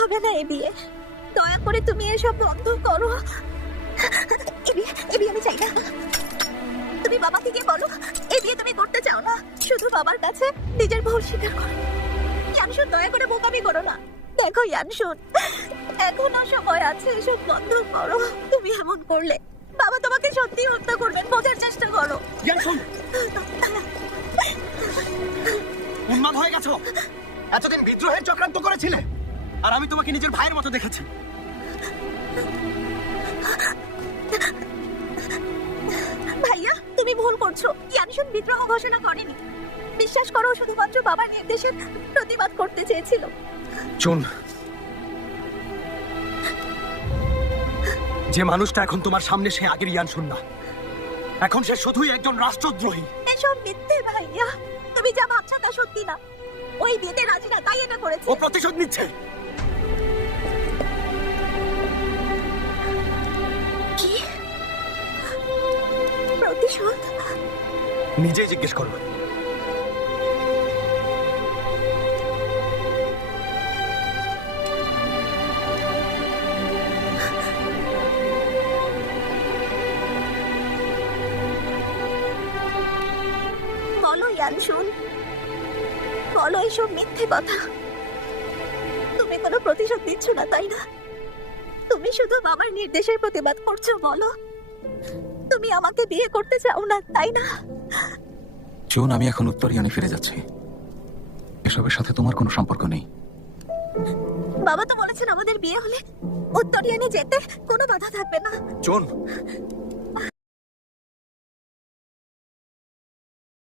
হবে না, এ দয়া করে তুমি এসব বন্ধ করো। এ বিয়ে আমি চাই না। তুমি বাবাকে গিয়ে বলো, এ বিয়ে তুমি করতে চাও না। শুধু বাবার কাছে নিজের ভুল স্বীকার করো। ইয়ানশুন দয়া করে বোকামি করো না। দেখো ইয়ানশুন এখনও সময় আছে এসব বন্ধ করো। তুমি এমন করলে বাবা তোমাকে সত্যি হত্যা করবেন, বোঝার চেষ্টা করো। ইয়ানশুন উন্মাদ হয়ে গেছো। এতদিন বিদ্রোহের চক্রান্ত করেছিলে। আর আমি তোমাকে নিজের ভাইয়ের মতো দেখেছি ভাইয়া তুমি ভুল করছ। ইয়ানশুন বিদ্রোহ ঘোষণা করেনি। বিশ্বাস করো শুধুমাত্র বাবার নির্দেশের প্রতিবাদ করতে চেয়েছিল। চুন। যে মানুষটা এখন তোমার সামনে সে আগের ইয়ানশুন না। এখন সে শুধুই একজন রাষ্ট্রদ্রোহী। এসব মিথ্যে ভাইয়া। তুমি যা ভাবছ তা সত্যি না। ওই বিয়েতে রাজি না তাই এটা করেছে। ও প্রতিশোধ নিচ্ছে। নিজেই জিজ্ঞেস করো বলো ইয়ানশুন বলো এইসব মিথ্যে কথা। তুমি কোনো প্রতিশোধ দিচ্ছ না তাই না? তুমি শুধু বাবার নির্দেশের প্রতিবাদ করছ বলো। তুমি আমাকে বিয়ে করতে চাও না তাই না? চুন আমি এখন উত্তরিয়ানে ফিরে যাচ্ছি। এসবের সাথে তোমার কোনো সম্পর্ক নেই। বাবা তো বলেছেন আমাদের বিয়ে হলে উত্তরিয়ানে যেতে কোনো বাধা থাকবে না। চুন